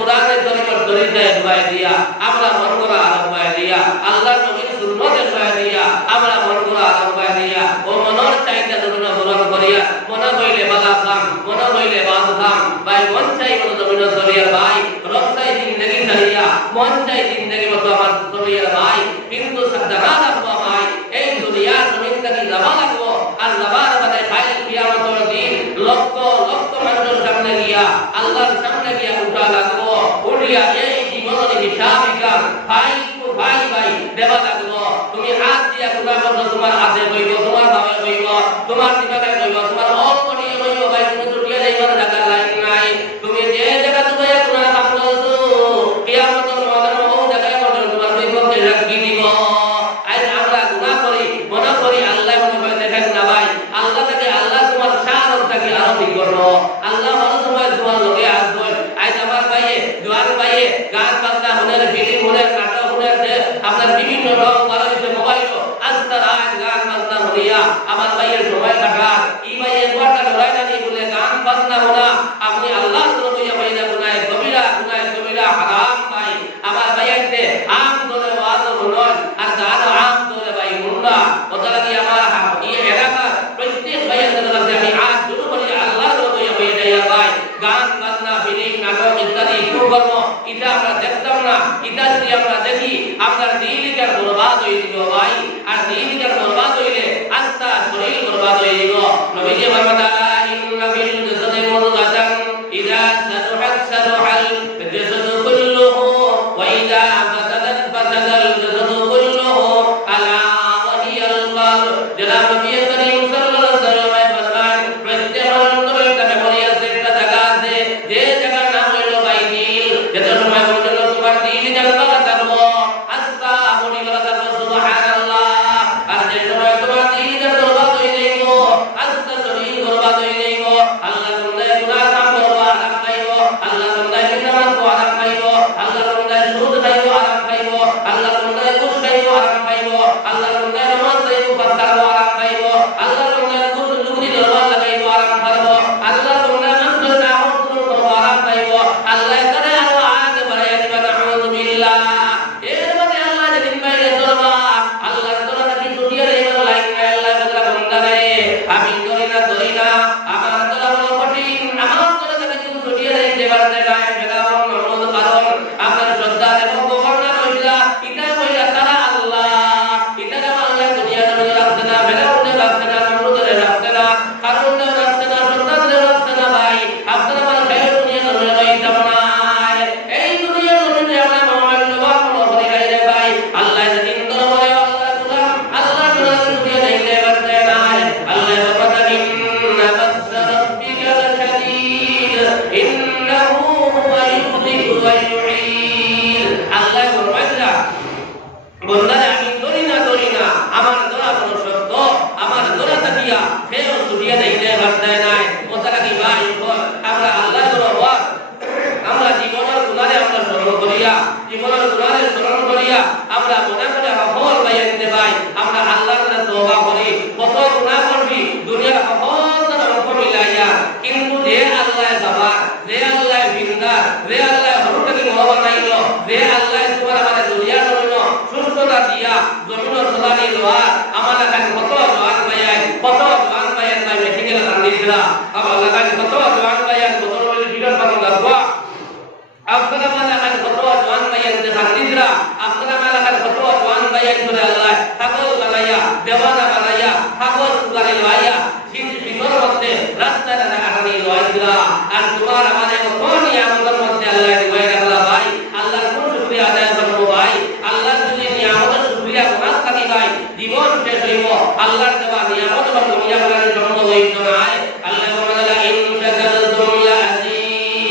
কোরআনের তরিকায় ডুবাই দিয়া আমরা মন করা আরম্ভাই দিয়া আল্লাহর নবীর সুন্নতের ডুবাই দিয়া আমরা মন করা আরম্ভাই দিয়া ও মনের চাইতে দুনিয়া পূরণ করিয়া মনে হইলে বালা খাম মনে হইলে বাদ খাম ভাই মন চাই মনে জমিন চলিয়া ভাই রব চাই জিন্দগি চালিয়া মন চাই জিন্দগি মতো আমার চলিয়া ভাই কিন্তু জানা রাখবো ভাই এই দুনিয়ার জমিন থেকে যাওয়া লাগবো আর যাবার বাদে ফাইল কিয়ামতের দিন লক্ষ লক্ষ মানুষের সামনে গিয়া আল্লাহর সামনে গিয়া উঠা লাগবো উঠিয়া এই জীবনের হিসাব বিকাশ ভাই ভাই ভাই দেবা লাগবো তুমি হাত দিয়া গুণা করছো তোমার হাতে হইব তোমার ভাবে হইব তোমার দিকে হইব তোমার অল্প নিয়ে হইব ভাই তুমি ছুটিয়ে যাইবার জায়গা লাইন নাই তুমি যে জায়গা তুমি গুণা কাম করছো কিয়ামতের ময়দানে বহু জায়গায় বলছো তোমার বিপক্ষে সাক্ষী দিব আজ আমরা গুণা করি মনে করি আল্লাহ মনে করে দেখেন না ভাই আল্লাহ থেকে আল্লাহ তোমার শানটাকে আরো ঠিক করলো আল্লাহ ভালো তোমার তোমার লোকে আসবে আজ আমার ভাইয়ে জোয়ান ভাইয়ে গান বাজনা মনের ফিল্ম মনের নাটক মনের আপনার বিভিন্ন রং বানাইছে মোবাইল আস্তে রাত গান বাজনা হইয়া আমার ভাইয়ের সময় কাটা এই ভাইয়ের গোটা লড়াই না নিয়ে বলে গান বাজনা হোনা আপনি আল্লাহর তরফে ভাইয়া গুনাহ কবিরা হারাম ভাই আমার ভাইয়াতে আম ধরে ওয়াজ বলন আর গান আম ধরে ভাই মুন্ডা কথা লাগি আমার এই এলাকা প্রত্যেক ভাইয়ের কাছে আমি আজ শুরু করি আল্লাহর তরফে ভাইয়া যাইয়া ভাই গান বাজনা ফিল্ম নাটক ইত্যাদি কর্ম এটা আমরা দেখতাম না এটা যদি আমরা দেখি আপনার দিনটার বরবাদ হয়ে যাব ভাই আর দিনটার বরবাদ হইলে আত্মা শরীর বরবাদ হয়ে যাব নবীজি ফরমাতা ইন্না ফিল জাসাদি মুদগাতান ইযা সালুহাত সালুহাল জাসাদু কুল্লুহু ওয়া ইযা ফাসাদাত ফাসাদাল জাসাদু কুল্লুহু আলা ওয়া হিয়াল কলব জনাব নবী করিম সাল্লাল্লাহু আলাইহি ওয়াসাল্লাম ফরমান প্রত্যেক অন্তরে একটা মেমোরি আছে একটা জায়গা আছে যে জায়গার নাম হলো ভাই দিল যেটা সময় বলছিল তোমার দিল জানবা জানবো আস্তা বলি বলা জানবো সুবহানাল্লাহ আর যে সময় তোমার দিল বরবাদ হয়ে যাইব আস্তা শরীর বরবাদ হয়ে যাইব আল্লাহ তোমাদের গুনাহ কাম করব আরাম পাইব আল্লাহ তোমাদের বিনামাজ কো আরাম পাইব আল্লাহ তোমাদের সুদ খাইব আরাম পাইব আল্লাহ তোমাদের ঘুষ খাইব আরাম পাইব আল্লাহ তোমাদের নামাজ খাইব পাতার আরাম পাইব আল্লাহ তোমাদের ঘুষ লুকি দরবার লাগাইব আরাম পাইব আল্লাহ তোমাদের মন্দির না হুজুর করব আরাম পাইব আল্লাহ করে আরো আগে বাড়াইয়া দিবা নাউযু বিল্লাহ এর মধ্যে আল্লাহ যেদিন বাইরে দরবা আল্লাহ তোরা কি দুনিয়ার এই লাইন আল্লাহ বদলা বন্দারে আমি ধরি না আমার তোরা বড় কঠিন আমার তোরা থেকে কিছু দুনিয়ার এই দেবার জায়গায় ফেরাউন নমরুদ কারণ আপনার শ্রদ্ধা এবং গভর্নর হইলা এটা হইলা তারা আল্লাহ এটা আল্লাহ দুনিয়া নবী রাখছে না ফেরাউন রাখছে না নমরুদ রাখছে না কারণ রাখছে না শ্রদ্ধা রাখছে না ভাই আপনারা আমার খায়ের দুনিয়া নবী হইতা নাই এই দুনিয়া নবী আমরা মোহাম্মদ নবী বলি রে ভাই আল্লাহ যেদিন দরবারে আল্লাহ গুলাম আল্লাহ দুনিয়া দেখতে পারতে নাই আল্লাহ বলতা ইন্না বাসা রাব্বিকা লাশাদীদ ইন্নাহু হুয়া ইউযিকু ওয়া ইউঈদ আল্লাহ বলতা বন্দারে আমি ধরি না আমার দরা বড় সত্য আমার দরা তাকিয়া ফের দুনিয়া দেখতে পারতে নাই কথা কি ভাই আমরা আল্লাহ দরবার আমরা জীবনের গুনাহে আমরা স্মরণ করিয়া আমরা মনে করে সফল পাইয়া দিতে পাই আমরা আল্লাহর কাছে তওবা করি কত গুনাহ করবি দুনিয়ার সফল অঙ্ক মিলাইয়া কিন্তু যে আল্লাহ বাবা যে আল্লাহ বিন্দা যে আল্লাহ হরুটাকে মহা বানাইল যে আল্লাহ তোমার আমাদের দুনিয়ার জন্য সুস্থতা দিয়া জমিনের সদানি লোয়া আমার কাছে কত জওয়ান পাইয়া ভাই মেডিকেল কান্দিছিলা আমার কাছে কত জওয়ান পাইয়া কত মেডিকেল পাগলা আপনারা মানে আজ কত জওয়ান ভাইয়ের যে হাদিসরা আপনারা মানে আজ কত জওয়ান ভাইয়ের করে আল্লাহ পাগল বানাইয়া দেওয়ানা বানাইয়া পাগল করে লইয়া শীতর মধ্যে রাস্তায় আনি লইলা আর তোমার আমাদের কোন নিয়ামতের মধ্যে আল্লাহ দিবে আল্লাহ ভাই আল্লাহর কোন শুকরিয়া আদায় করব ভাই আল্লাহ যদি নিয়ামতের শুকরিয়া করার থাকি ভাই জীবন শেষ হইব আল্লাহর দেওয়া নিয়ামত এবং দুনিয়া বানানোর জন্য হইত না আল্লাহ বলেন ইন শাকারতুম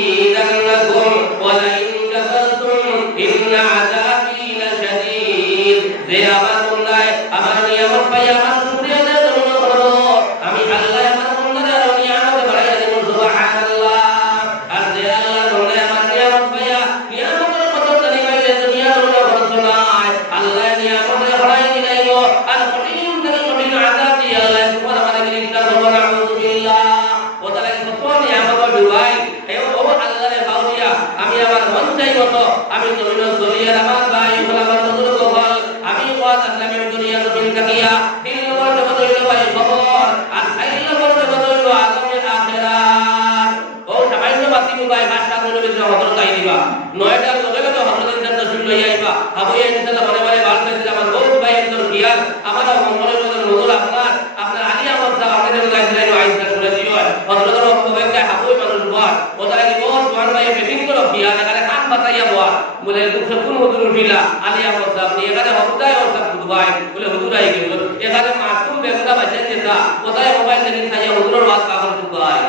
লাযীদান্নাকুম ولئن كفرتم إن عذابي لشديد যে আমার বন্দায় আমার নিয়ামত পাই আমার শুকরিয়া আদায় করব আমি আল্লাহ আমার বন্দাদের নিয়ামত বাড়াইয়া দেব সুবহানাল্লাহ আমার মন চাই মতো আমি জমিন জলিয়ার আমার ভাই বলে আমার বুজুর্গ হল আমি ওয়াজ আল্লাহ দুনিয়া জমিন কাকিয়া তিন নম্বর জগৎ হইল ভাই খবর আর চার নম্বর জগৎ হইল আলমের আখিরাত ও সামান্য বাতি ভাই ভাষা নবীর হযরত তাই দিবা নয়টার লগে লগে হযরত জান্নাত শুনলে আইবা আবু ইনশাআল্লাহ বলে বলে বার করে আমার বহুত ভাই একজন গিয়া আমার মঙ্গলের মধ্যে নজর আপনার আলী আমার সাহেব আমাদের গাইডলাইন আইসা করে দিও হযরতের অপব্যবহার হাবুই মানুষ বল ওদারা কি বহুত জোয়ান ভাই মিটিং করো গিয়া এখানে কান বাতাইয়া বল বলে দুঃখ কোন হুজুর উঠিলা আলী আমার সাহেব নিয়ে এখানে হপ্তায় ওর সাহেব ভাই বলে হুজুর আই গেল এখানে মাসুম বেগুনা বাজে যেটা ওদারা মোবাইল থেকে খাইয়া হুজুরের ওয়াজ কাগজ ভাই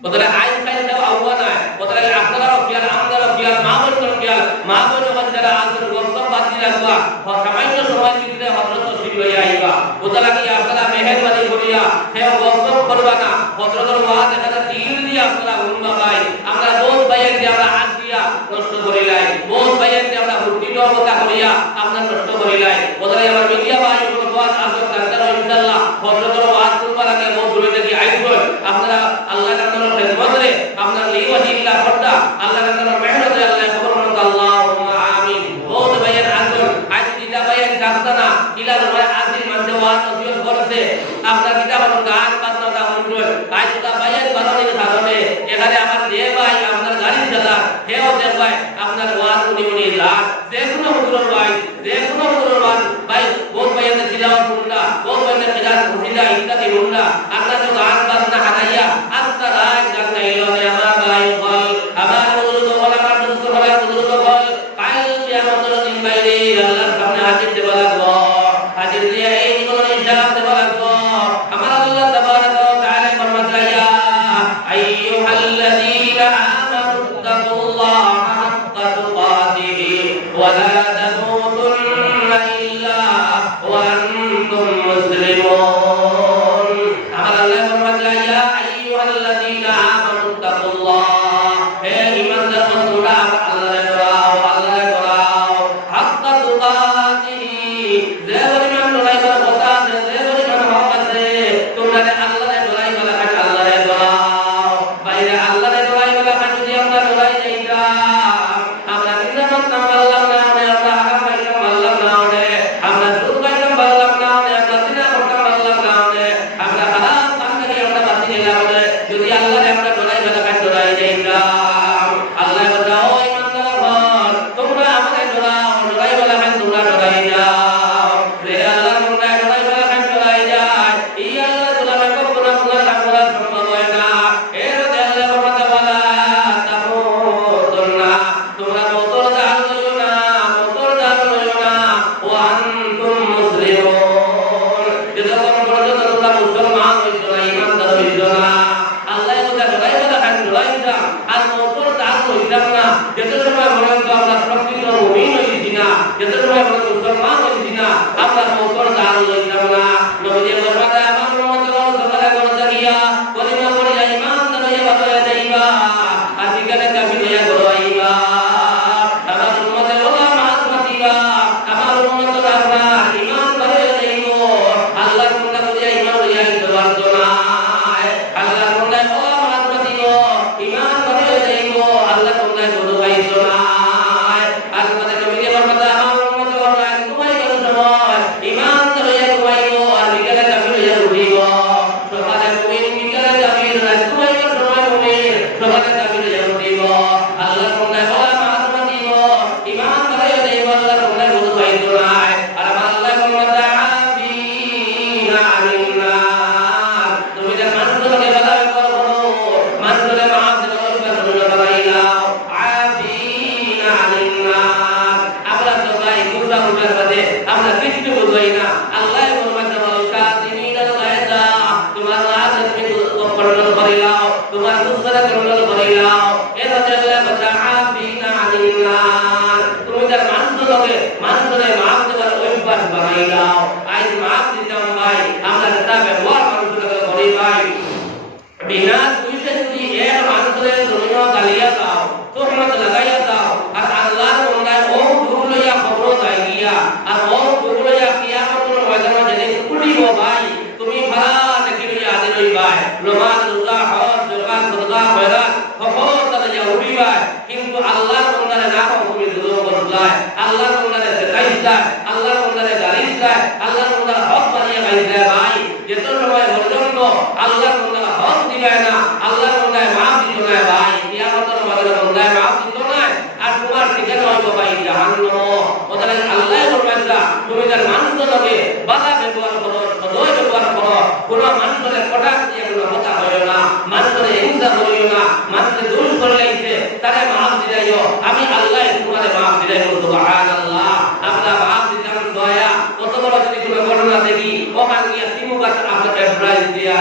ওদারা আইন খাইয়া দাও আওয়া না ওদারা আপনারা রবিয়াল আমাদের রবিয়াল মা বল রবিয়াল মা বল যারা আসল গসব বাতি রাখবা সামান্য সময় দিতে হযরত তশরিফ লইয়া আইবা ওদারা কি আপনারা মেহেরবানি করিয়া হে গসব করবা না হযরতের ওয়াজ এখানে দিল দিয়া আপনারা উম্মা ভাই আমরা বহুত ভাইয়ের দিয়ে আমরা হাত দিয়া নষ্ট করিলাই বহুত ভাইয়ের দিয়ে আমরা হুটির অবস্থা করিয়া আমরা নষ্ট করিলাই ওদারা আমার মিডিয়া ভাই ওয়াজ আসল কান্দার ইনশাআল্লাহ হযরতের ওয়াজ করবার আগে বহুত দূরে থেকে আইবো আপনারা আল্লাহর নামের খেদমত রে আপনারা লিওয়াজিল্লাহ করদা আল্লাহর নামের মেহনত আল্লাহ খবর মত আল্লাহুম্মা আমিন বহুত ভাইয়ের আসল আজ দিদা ভাইয়ের কাস্তানা ইলা ভাই আজিল মানতে ওয়াজ নসিহত করতে আপনারা কিতাব গান বাজনা দা মন্ডল আজ দিদা ভাইয়ের বানানি সাধনে এখানে আমার যে ভাই আপনার গাড়ি চালা হেও দেখ ভাই আপনার ওয়াজ উনি যা যে কোনো হুজুর ভাই যে কোনো হুজুর ভাই বহুত ভাইয়ের তিলাওয়াত শুনলা বহুত ভাইয়ের কিরাত শুনলা ইত্যাদি শুনলা আপনারা তো গান বাজনা হানাইয়া আস্তা রাত গান গাইলো আমার ভাই বল আমার হুজুর বল আমার দোস্ত বল হুজুর বল কাল কিয়ামতের দিন বাইরে আল্লাহর সামনে হাজির দেব লাগবো হাজির দিয়ে এই জীবন ইনশাআল্লাহ দেব লাগবো আমার আল্লাহ তাবারাক ওয়া তাআলা ফরমাতা ইয়া আইয়ুহাল্লাযীনা আমানু তাকুল্লাহা হাক্কা তুকাতিহি ওয়া লা তামুতুন্না ইল্লা ওয়া আনতুম মুসলিমুন আমার আল্লাহ ফরমাতা ইয়া আইয়ুহাল্লাযীনা আমানু তাকুল্লাহ হে ঈমানদার বন্ধুরা আল্লাহর ডরাও আল্লাহর ডরাও হাক্কা তুকাতিহি যে পরিমাণ লড়াই করার কথা আছে যে পরিমাণ হক আছে তোমরা আল্লাহর ডরাই বলা কাজ আল্লাহর ডরাও বাইরে আল্লাহর ডরাই বলা কাজ যদি আমরা ডরাই যাইতা আমরা নিজামত না আল্লাহ না আমরা হারাম পাইলাম আল্লাহ না আমরা সুদ পাইলাম আল্লাহ না আমরা জিনা করতাম আল্লাহ না আমরা হারাম কাম করি আমরা বাতি নিলাম যদি আল্লাহর আমরা ডরাই বলা কাজ ডরাই যাইতা আল্লাহ বলাও ইমানদার হল তোমরা আমাকে ডরাও ডরাই বলা কাজ তোমরা ডরাই যাও রে আল্লাহ তোমরা ডরাই বলা কাজ ডরাই যায় এই আল্লাহ তোমরা কখনো গুনাহ না করা সম্ভব হয় না এর আল্লাহ বলতে বলা তামুতুন্না তোমরা মওতর জাল লইও না মওতর জাল লইও না ওয়া আনতুম মুসলিমুন যতক্ষণ পর্যন্ত তোমরা মুসলমান হইছো না ইমানদার হইছো না আল্লাহ তোমরা ডরাই বলা কাজ ডরাই যা আর মওতর জাল হইলাম না যত সময় পর্যন্ত আমরা প্রকৃত মুমিন হইছি না যত সময় পর্যন্ত মুসলমান হইছি না আমরা মওতর জাল লইলাম না নবীজি বলতে আমার মওতর সবাই করতে গিয়া কলিমা পড়ে ইমানদার হইয়া বাঁচা যাইবা আজকাল কাফির হইয়া গড়াইবা আমার উম্মতে ওলামা মাতিবা আমার উম্মত আমরা ইমানদার হইয়া যাইবো আল্লাহ তোমরা করিয়া ইমান হইয়া দেওয়ার জন্য আল্লাহ তোমরা ওলামা মাতিব ইমানদার হইয়া যাইবো আল্লাহ তোমরা গড় পাইছো না আর তোমাদের নবীজি বলতে আমার উম্মত আমরা তোমায় কোন সময় ইমানদার হইয়া নাই আল্লাহর বান্দারে দেখাইছ যায় আল্লাহর বান্দারে গালিছ যায় আল্লাহর বান্দার হক বানিয়ে গাইছ যায় ভাই যেত সময় পর্যন্ত আল্লাহর বান্দার হক দিবে না আল্লাহর বান্দায় মাফ দিত না ভাই কিয়ামতের মাঠে বান্দায় মাফ দিত না আর তোমার ঠিকানা হইব ভাই জাহান্নাম ওদের আল্লাহ ফরমাইছে তুমি যার মানুষকে বাধা ব্যবহার করো সদয় ব্যবহার করো কোন মানুষের কটাক্ষ দিয়ে কোনো কথা হয় না মানুষের হিংসা করিও না মানুষের দোষ করে লাইছে তারে মাফ দিলাইও আমি আল্লাহ তোমারে মাফ দিলাইব সুবহানাল্লাহ আমরা মাফ দিলাম দয়া কত বড় যদি তুমি ঘটনা দেখি ওখান গিয়া তিমুকাত আপনাকে প্রাইজ দিয়া